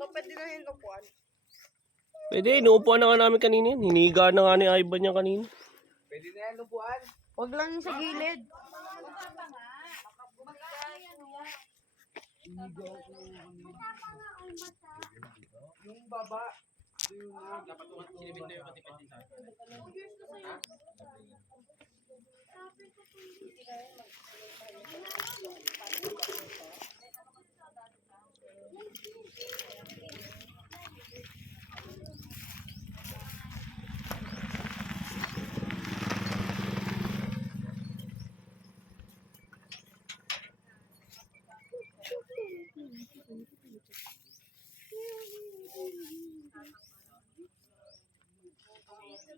So, pwede na yung upuan. Pwede, inuupuan na nga namin kanina yan. Hinihiga na nga ni Ivan yan kanina. Pwede na yan, upuan. Huwag lang yung sa gilid. Yung baba.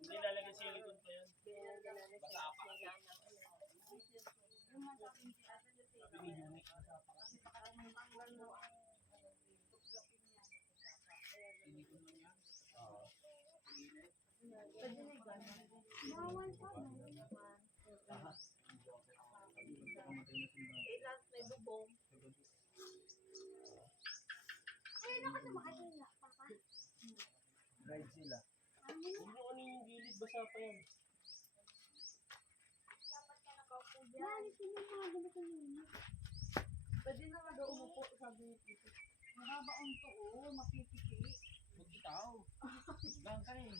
Nilalagay sa likod pa yan. Guide sila. Huwag mo ano yung gilid, basa pa yan. Pwede na nga umupo, sabi niyo dito. Mahaba ang to, makikiki. Huwag ikaw. Lang ka rin.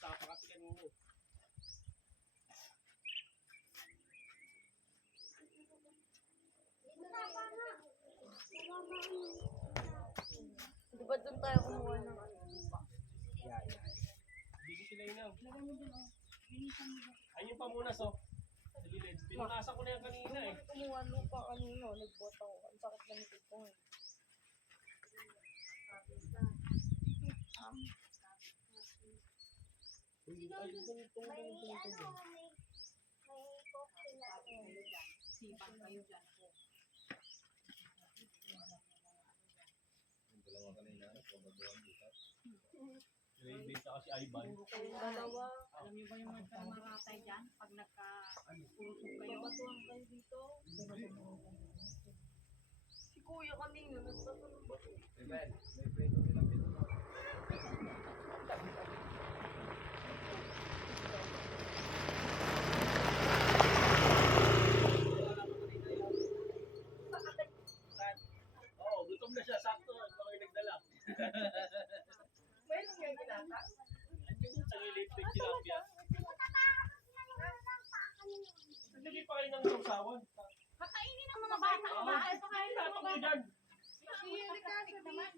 Basa pa kasi kanina. Di ba doon tayo kumuha ng ano? Hindi ko sila inaw. Ayun yung pamunas oh. Sa gilid. Pinunasan ko na yan kanina eh. Kumuha lupa kanino, nagbot ako. Ang sakit ng likod ko eh. Nilibita kasi Ivan. Dalawa. Alam niyo ba yung magkamaratay dyan? Pag nagka-purusok kayo? Matuwang kayo dito. Si kuya kanina, nagtatanong ba ito? Amen. May prito nilang pinunod. Oo, gutom na siya. Sakto. Ito kayo nagdala. Mayroon yung ginata? Andiyan sa gilid. May tilapia. Naglagay pa kayo ng sausawan. Kakainin ng mga bata ko ba? Ay, pakain ng mga Tatak mo bata. dyan. Hihilig ka naman.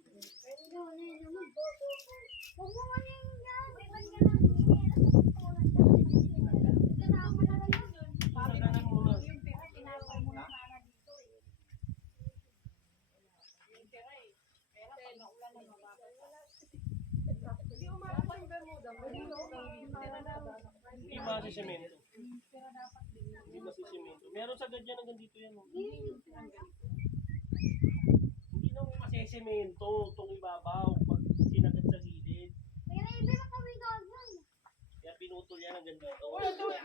Pagkanan muna. Tinapay mo na sana dito eh. Yung tira eh. Pera pag naulan na mababasa. Hindi umarap yung Bermuda. Hindi masisimento. Pera dapat din. Hindi masisimento. Meron sa gadyan hanggang dito yan. Oh. Hindi na masisimento itong ibabaw pag sinagat sa gilid. Kaya pinutol yan hanggang dito.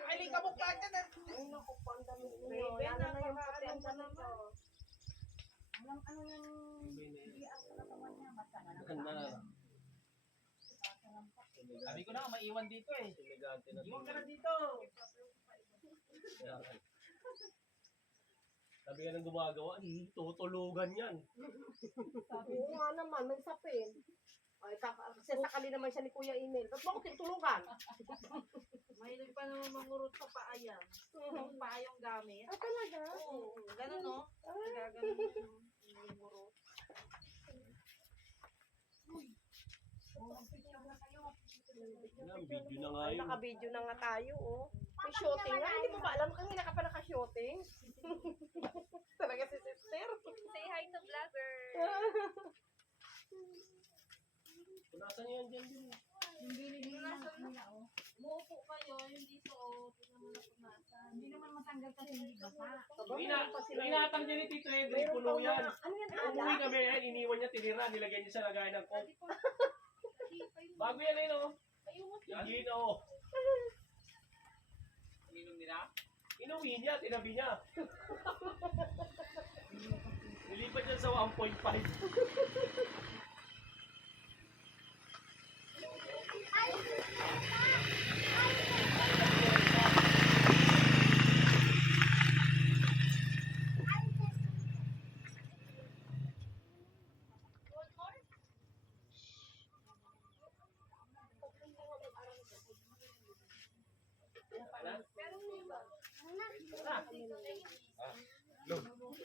Aling ka mukha dyan. Ay, naku, pandami ninyo. Lalo na yung patenta nito. Walang ano yung hindi ang katawan niya. Basta na lang. Ganda. Sabi ko na nga, maiwan dito eh. Elegante na Iwan ka na ito. dito. Sabi nga ng gumagawa, tutulugan yan. Oo nga naman, may sapin. Ay, kasi sakali naman siya ni Kuya Emil. Ba't mo ako tinutulungan? Mahilig pa naman mangurot sa paa yan. Yung paa yung gamit. Ah, talaga? Oo, ganun no? Ah, Gaganon yung murot. Yan, video na nga ay, yun. naka-video na nga tayo, oh. May shooting nga. Hindi mo ba alam? Kanina ka pa naka-shooting. Talaga si sister. Say hi to vlogger. Punasan yan dyan din. Yung binibili na nila, oh. Umuupo kayo, yung dito, oh. Tingnan mo na punasan. Hindi naman matanggal kasi hindi basa. Inatang niya ni Tito Edric, puno yan. Ano yan? Umuwi kami, iniwan niya, tinira, nilagay niya sa lagayan ng coke. Bago yan Gino. Ininom nila? Inuwi niya, tinabi niya. Nilipat niya sa 1.5.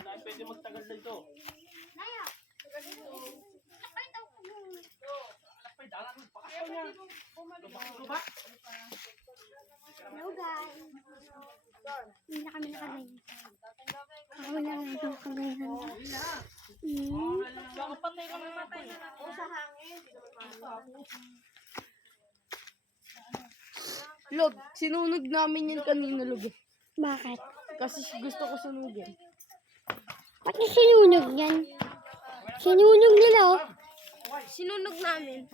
Saan pwede magtagal dito? Ay, dalan mo. Pakasal niya. Luba. Hello guys. Hindi na kami nakagayan. Ako na lang ito kagayan. Patay ka matay na lang. O sa hangin, hindi naman masok. Log, sinunog namin yun kanina, Log. Bakit? Kasi gusto ko sunugin. Ba't niya sinunog yan? Sinunog nila oh. Sinunog namin.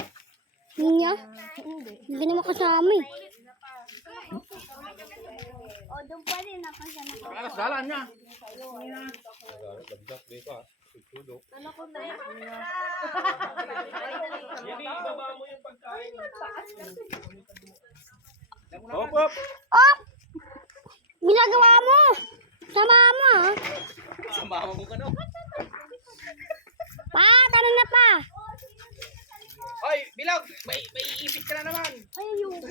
Niya? Hindi naman kasama eh. O, doon pa rin ako siya Alas, dalan niya. Yan, ibaba mo yung pagkain. Hop, hop. Oh! Ginagawa mo! Sama mo ah. Samahan mo ka no. Pa, tanong na pa. Hoy, Bilog. May iipit ka na naman. Ay, ayoko.